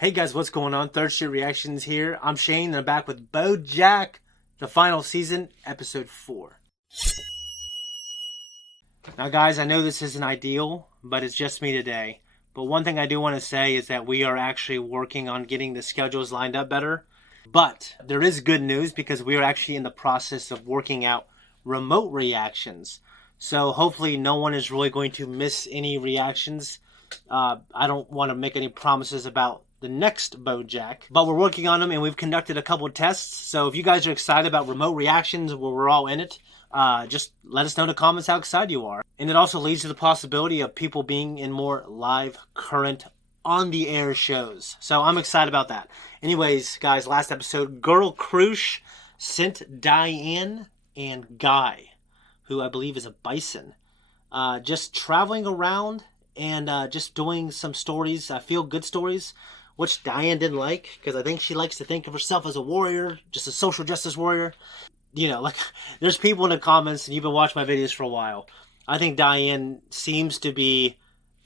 Hey guys, what's going on? ThirdStreet Reactions here. I'm Shane and I'm back with BoJack, the final season, episode 4. Now guys, I know this isn't ideal, but it's just me today. But one thing I do want to say is that we are actually working on getting the schedules lined up better. But there is good news because we are actually in the process of working out remote reactions. So hopefully no one is really going to miss any reactions. I don't want to make any promises about the next BoJack, but we're working on them and we've conducted a couple of tests. So if you guys are excited about remote reactions where we're all in it, just let us know in the comments how excited you are. And it also leads to the possibility of people being in more live, current, on-the-air shows. So I'm excited about that. Anyways, guys, last episode, Girl Crush sent Diane and Guy, who I believe is a bison, just traveling around and just doing some stories, feel-good stories, which Diane didn't like, because I think she likes to think of herself as a warrior, just a social justice warrior. You know, like, there's people in the comments, and you've been watching my videos for a while. I think Diane seems to be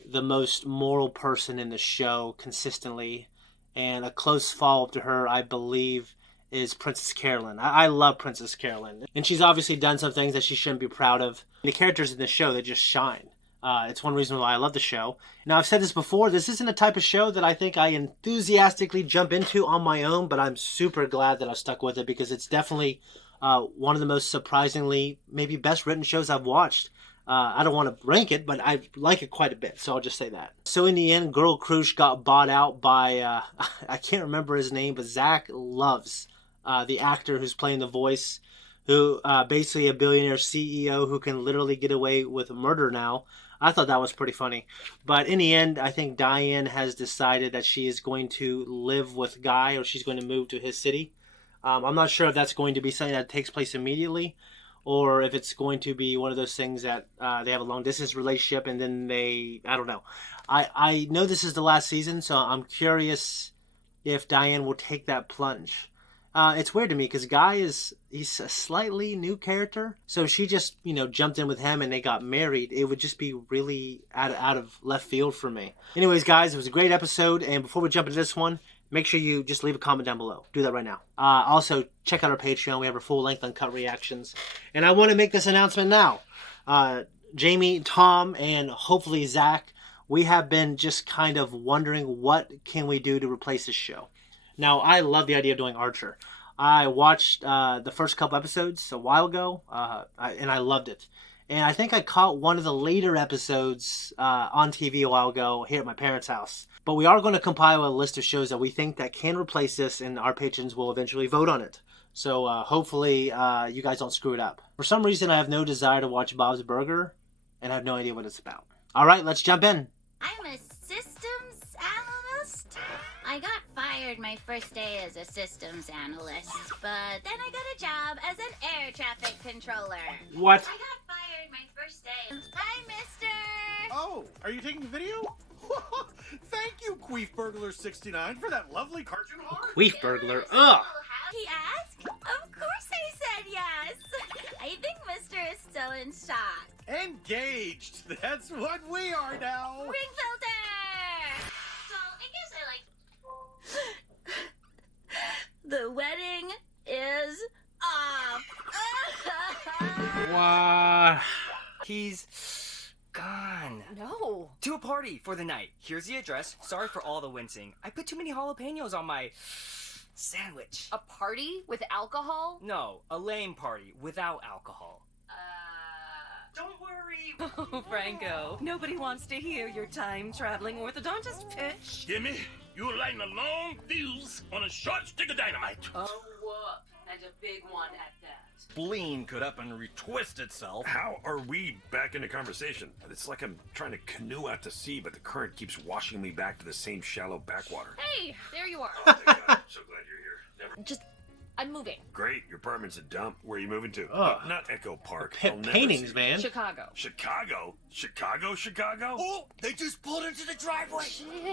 the most moral person in the show consistently, and a close follow-up to her, I believe, is Princess Carolyn. I love Princess Carolyn, and she's obviously done some things that she shouldn't be proud of. The characters in the show, they just shine. It's one reason why I love the show. Now, I've said this before, this isn't a type of show that I think I enthusiastically jump into on my own, but I'm super glad that I've stuck with it because it's definitely one of the most surprisingly, maybe best written shows I've watched. I don't want to rank it, but I like it quite a bit, so I'll just say that. So in the end, Girl Crush got bought out by, I can't remember his name, but Zach Loves, the actor who's playing the voice, who basically a billionaire CEO who can literally get away with murder now. I thought that was pretty funny. But in the end, I think Diane has decided that she is going to live with Guy, or she's going to move to his city. I'm not sure if that's going to be something that takes place immediately, or if it's going to be one of those things that they have a long-distance relationship and then I don't know. I know this is the last season, so I'm curious if Diane will take that plunge. It's weird to me because Guy he's a slightly new character. So if she just, jumped in with him and they got married, it would just be really out of left field for me. Anyways, guys, it was a great episode. And before we jump into this one, make sure you just leave a comment down below. Do that right now. Also, check out our Patreon. We have our full-length uncut reactions. And I want to make this announcement now. Jamie, Tom, and hopefully Zach, we have been just kind of wondering what can we do to replace this show. Now, I love the idea of doing Archer. I watched the first couple episodes a while ago, and I loved it. And I think I caught one of the later episodes on TV a while ago here at my parents' house. But we are going to compile a list of shows that we think that can replace this, and our patrons will eventually vote on it. So hopefully you guys don't screw it up. For some reason, I have no desire to watch Bob's Burger, and I have no idea what it's about. All right, let's jump in. I'm a systems analyst. I got fired my first day as a systems analyst, but then I got a job as an air traffic controller. What? I got fired my first day. Hi, mister! Oh, are you taking video? Thank you, Queef Burglar 69, for that lovely cartoon art. Queef Burglar, ugh! He asked? Of course I said yes! I think mister is still in shock. Engaged! That's what we are now! Ring filter! So, I guess I like... The wedding is off. What? He's gone. No. To a party for the night. Here's the address. Sorry for all the wincing. I put too many jalapenos on my sandwich. A party with alcohol? No, a lame party without alcohol. Don't worry. Oh, Franco, nobody wants to hear your time-traveling orthodontist pitch. Gimme, you're lighting a long fuse on a short stick of dynamite. Oh, whoop. And a big one at that. Spleen could up and retwist itself. How are we back in the conversation? It's like I'm trying to canoe out to sea, but the current keeps washing me back to the same shallow backwater. Hey, there you are. Oh, thank God. I'm so glad you're here. Never... I'm moving. Great, your apartment's a dump. Where are you moving to? Ugh. Not Echo Park. I'll never Paintings, see- man. Chicago. Chicago? Chicago? Oh, they just pulled into the driveway! Shit. Why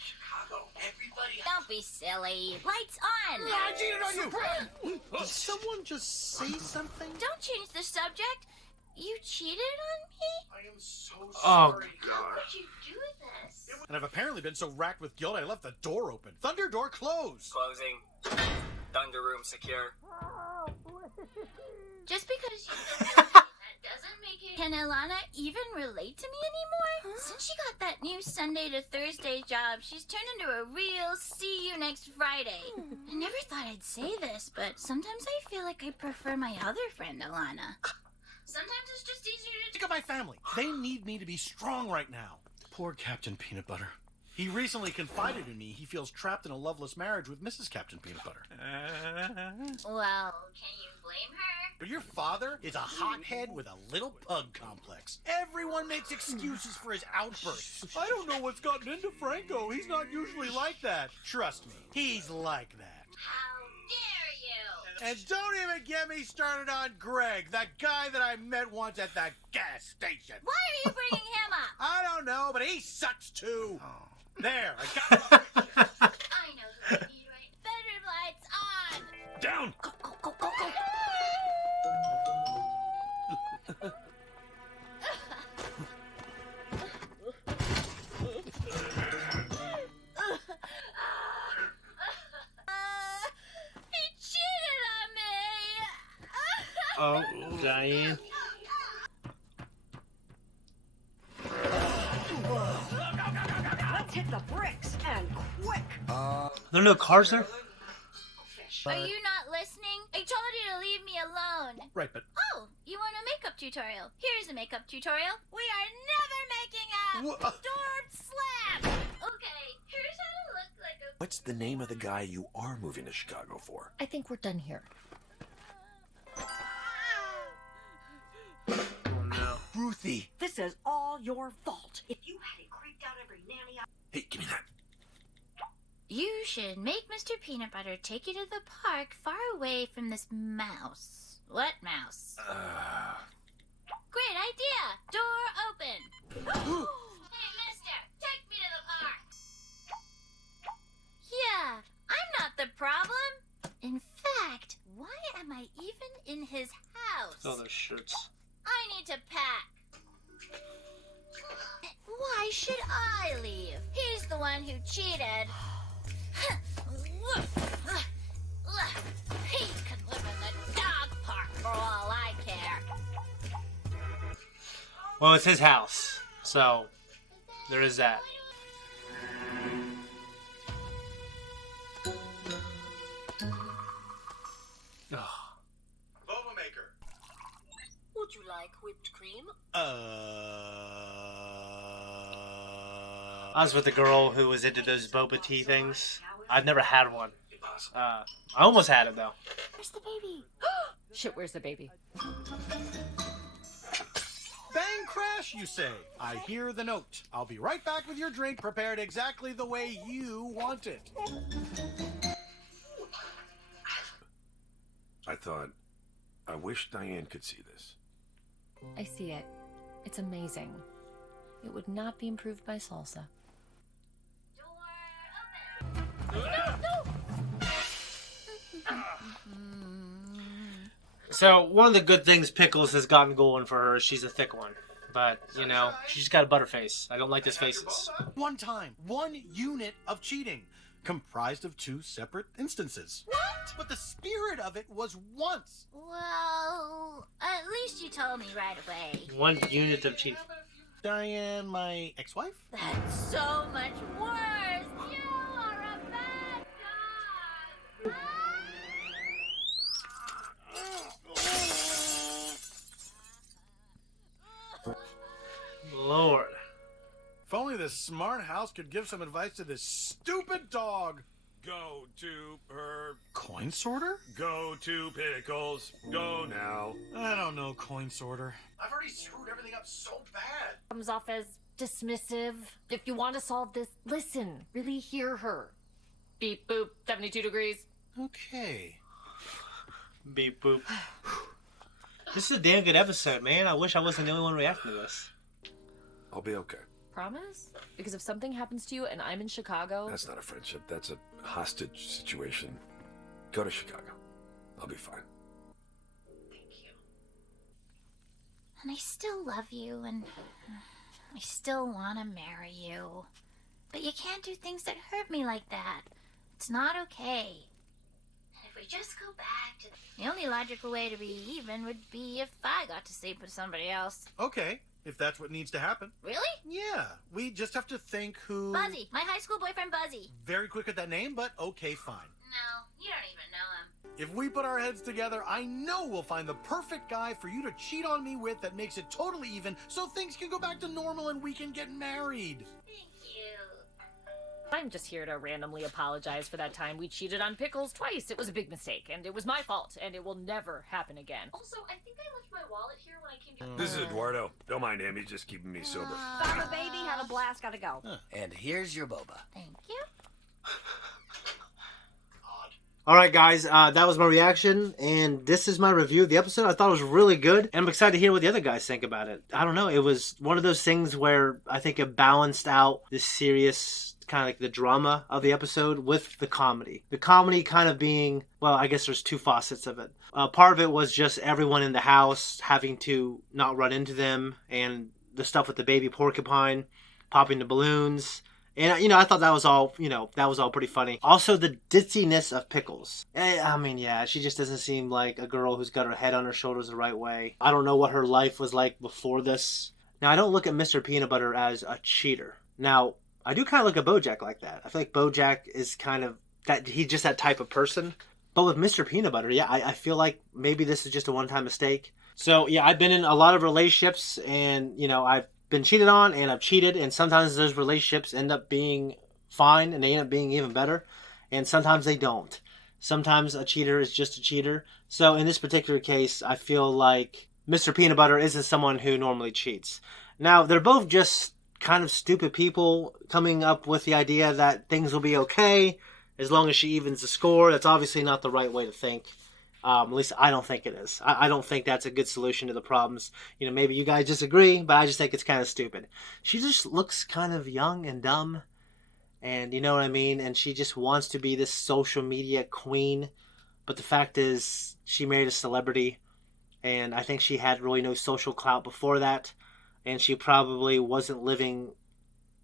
Chicago? Everybody... Don't be silly. Lights on. I cheated on you! Did someone just say something? Don't change the subject. You cheated on me? I am so Oh, sorry. How could you do this? And I've apparently been so racked with guilt I left the door open. Thunder door closed. Closing. Thunder room secure. Just because you said that doesn't make it. Can Ilana even relate to me anymore? Since she got that new Sunday to Thursday job, she's turned into a real see you next Friday. I never thought I'd say this, but sometimes I feel like I prefer my other friend, Ilana. Sometimes it's just easier to... Think of my family. They need me to be strong right now. Poor Captain Peanut Butter. He recently confided in me he feels trapped in a loveless marriage with Mrs. Captain Peanut Butter. Well, can you blame her? But your father is a hothead with a little pug complex. Everyone makes excuses for his outbursts. I don't know what's gotten into Franco. He's not usually like that. Trust me, he's like that. How dare you? And don't even get me started on Greg, that guy that I met once at that gas station. Why are you bringing him up? I don't know, but he sucks too. There, I got I know who I need right. Bedroom lights on! Down! Go. He cheated on me! Oh, Diane. Let's hit the bricks and quick. There are no cars there? Are you not listening? I told you to leave me alone. right, but Oh, you want a makeup tutorial? Here's a makeup tutorial. We are never making up! Door slam! Okay, here's how to look like a... What's the name of the guy you are moving to Chicago for? I think we're done here. Oh no. Ruthie! This is all your fault. If you hadn't creeped out every nanny out... Hey, give me that. You should make Mr. Peanut Butter take you to the park far away from this mouse. What mouse? Great idea! Door open! Hey, mister! Take me to the park! Yeah, I'm not the problem. In fact, why am I even in his house? Oh, those shirts. I need to pack. Why should I leave? He's the one who cheated. He could live in the dog park for all I care. Well, it's his house, so there is that. Ugh. Boba Maker. Would you like whipped cream? I was with a girl who was into those boba tea things. I've never had one. I almost had it though. Where's the baby? Shit, where's the baby? Bang crash, you say? I hear the note. I'll be right back with your drink prepared exactly the way you want it. I wish Diane could see this. I see it. It's amazing. It would not be improved by salsa. Door So one of the good things Pickles has gotten going for her is she's a thick one. But, you know, she just got a butterface. I don't like those faces. One time, one unit of cheating, comprised of two separate instances. What? But the spirit of it was once. Well, at least you told me right away. One unit of cheating. Diane, my ex-wife? That's so much worse. You are a bad dog. Lord. If only this smart house could give some advice to this stupid dog. Go to her. Coin sorter? Go to Pickles. Go now. I don't know, coin sorter. I've already screwed everything up so bad. Comes off as dismissive. If you want to solve this, listen. Really hear her. Beep boop, 72 degrees. Okay. Beep boop. This is a damn good episode, man. I wish I wasn't the only one reacting to this. I'll be okay. Promise? Because if something happens to you and I'm in Chicago... That's not a friendship. That's a hostage situation. Go to Chicago. I'll be fine. Thank you. And I still love you, and I still want to marry you. But you can't do things that hurt me like that. It's not okay. And if we just go back to the only logical way to be even would be if I got to sleep with somebody else. Okay, if that's what needs to happen. Really? Yeah, we just have to think who... Buzzy. My high school boyfriend, Buzzy. Very quick at that name, but okay, fine. No, you don't even know him. If we put our heads together, I know we'll find the perfect guy for you to cheat on me with that makes it totally even, so things can go back to normal and we can get married. Thank you. I'm just here to randomly apologize for that time we cheated on Pickles twice. It was a big mistake, and it was my fault, and it will never happen again. Also, I think I left my wallet here when I came to... This is Eduardo. Don't mind him, he's just keeping me sober. Baba baby, had a blast, gotta go. And here's your boba. Thank you. All right, guys, that was my reaction, and this is my review of the episode. I thought it was really good, and I'm excited to hear what the other guys think about it. I don't know, it was one of those things where I think it balanced out the serious, kind of like the drama of the episode with the comedy. The comedy kind of being, well, I guess there's two facets of it. Part of it was just everyone in the house having to not run into them, and the stuff with the baby porcupine, popping the balloons. And, you know, I thought that was all, that was all pretty funny. Also, the ditziness of Pickles. I mean, yeah, she just doesn't seem like a girl who's got her head on her shoulders the right way. I don't know what her life was like before this. Now, I don't look at Mr. Peanut Butter as a cheater. Now, I do kind of look at BoJack like that. I feel like BoJack is kind of, he's just that type of person. But with Mr. Peanut Butter, yeah, I feel like maybe this is just a one-time mistake. So, yeah, I've been in a lot of relationships, and, I've been cheated on, and I've cheated, and sometimes those relationships end up being fine and they end up being even better, and sometimes they don't. Sometimes a cheater is just a cheater. So in this particular case, I feel like Mr. Peanut Butter isn't someone who normally cheats. Now, they're both just kind of stupid people coming up with the idea that things will be okay as long as she evens the score. That's obviously not the right way to think. At least I don't think it is. I don't think that's a good solution to the problems. Maybe you guys disagree, but I just think it's kind of stupid. She just looks kind of young and dumb, and you know what I mean? And she just wants to be this social media queen, but the fact is she married a celebrity, and I think she had really no social clout before that, and she probably wasn't living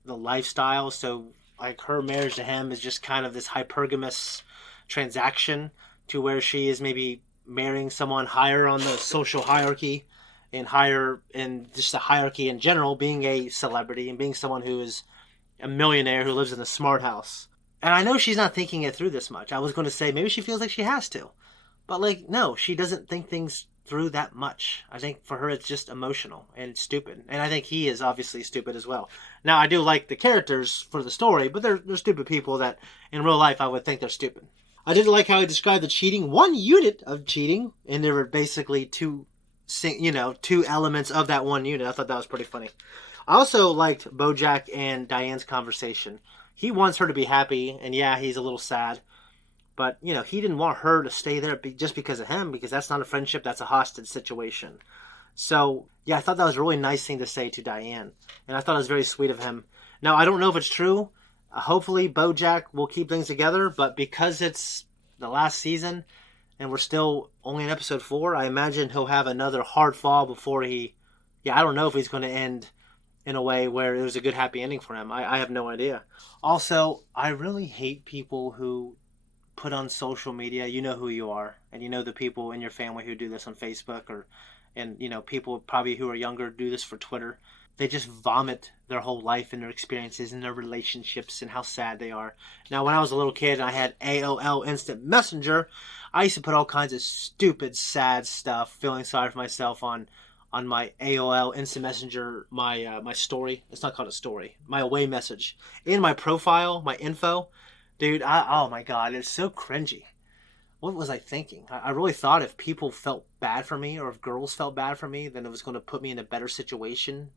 the lifestyle, so like her marriage to him is just kind of this hypergamous transaction, to where she is maybe marrying someone higher on the social hierarchy and higher in just the hierarchy in general, being a celebrity and being someone who is a millionaire who lives in a smart house. And I know she's not thinking it through this much. I was going to say maybe she feels like she has to. But no, she doesn't think things through that much. I think for her it's just emotional and stupid. And I think he is obviously stupid as well. Now, I do like the characters for the story, but they're stupid people that in real life I would think they're stupid. I did like how he described the cheating, one unit of cheating, and there were basically two elements of that one unit. I thought that was pretty funny. I also liked BoJack and Diane's conversation. He wants her to be happy, and yeah, he's a little sad. But, he didn't want her to stay there just because of him, because that's not a friendship, that's a hostage situation. So, yeah, I thought that was a really nice thing to say to Diane. And I thought it was very sweet of him. Now, I don't know if it's true. Hopefully BoJack will keep things together, but because it's the last season and we're still only in episode 4, I imagine he'll have another hard fall before I don't know if he's going to end in a way where it was a good happy ending for him. I have no idea. Also, I really hate people who put on social media, you know who you are, and you know the people in your family who do this on Facebook, and people probably who are younger do this for Twitter. They just vomit their whole life and their experiences and their relationships and how sad they are. Now, when I was a little kid and I had AOL Instant Messenger, I used to put all kinds of stupid, sad stuff, feeling sorry for myself on my AOL Instant Messenger, my story. It's not called a story. My away message. In my profile, my info. Dude, oh my God, it's so cringy. What was I thinking? I really thought if people felt bad for me or if girls felt bad for me, then it was going to put me in a better situation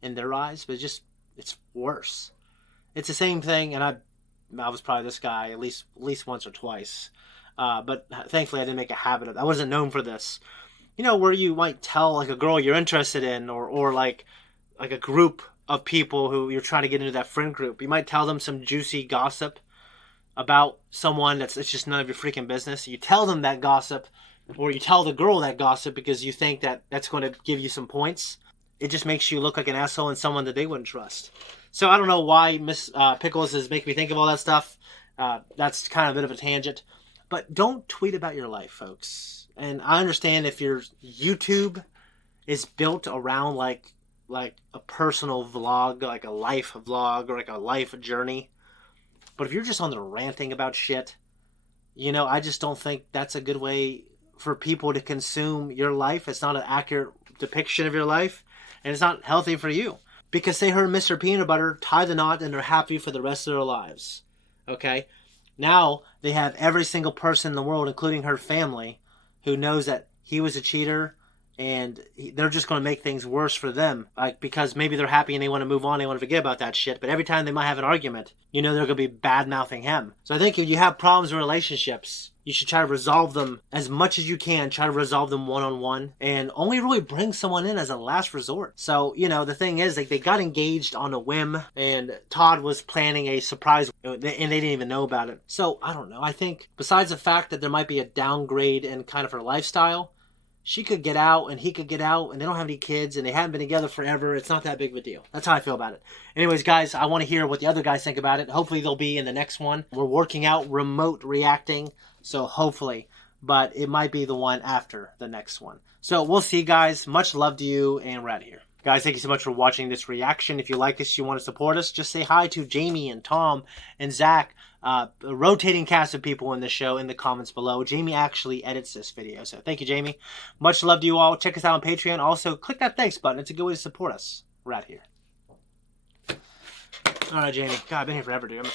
in their eyes, but it's worse. It's the same thing, and I was probably this guy at least once or twice, but thankfully I didn't make a habit of it. I wasn't known for this, where you might tell like a girl you're interested in, or like a group of people who you're trying to get into that friend group. You might tell them some juicy gossip about someone it's just none of your freaking business. You tell them that gossip, or you tell the girl that gossip because you think that that's going to give you some points, it just makes you look like an asshole and someone that they wouldn't trust. So I don't know why Miss Pickles is making me think of all that stuff. That's kind of a bit of a tangent. But don't tweet about your life, folks. And I understand if your YouTube is built around like a personal vlog, like a life vlog, or like a life journey. But if you're just on there ranting about shit, you know, I just don't think that's a good way for people to consume your life. It's not an accurate depiction of your life. And it's not healthy for you. Because they heard Mr. Peanut Butter tie the knot and they're happy for the rest of their lives. Okay? Now they have every single person in the world, including her family, who knows that he was a cheater. And they're just going to make things worse for them. Like, because maybe they're happy and they want to move on. They want to forget about that shit. But every time they might have an argument, you know they're going to be bad-mouthing him. So I think if you have problems in relationships, you should try to resolve them as much as you can. Try to resolve them one-on-one. And only really bring someone in as a last resort. So, you know, the thing is, like, they got engaged on a whim. And Todd was planning a surprise. And they didn't even know about it. So, I don't know. I think besides the fact that there might be a downgrade in kind of her lifestyle, she could get out and he could get out and they don't have any kids and they haven't been together forever. It's not that big of a deal. That's how I feel about it. Anyways, guys, I want to hear what the other guys think about it. Hopefully they'll be in the next one. We're working out remote reacting, so hopefully. But it might be the one after the next one. So we'll see, guys. Much love to you, and we're out of here. Guys, thank you so much for watching this reaction. If you like this, you want to support us, just say hi to Jamie and Tom and Zach. A rotating cast of people in the show in the comments below. Jamie actually edits this video, so thank you, Jamie. Much love to you all. Check us out on Patreon. Also, click that thanks button. It's a good way to support us. We're out here. All right, Jamie. God, I've been here forever, dude.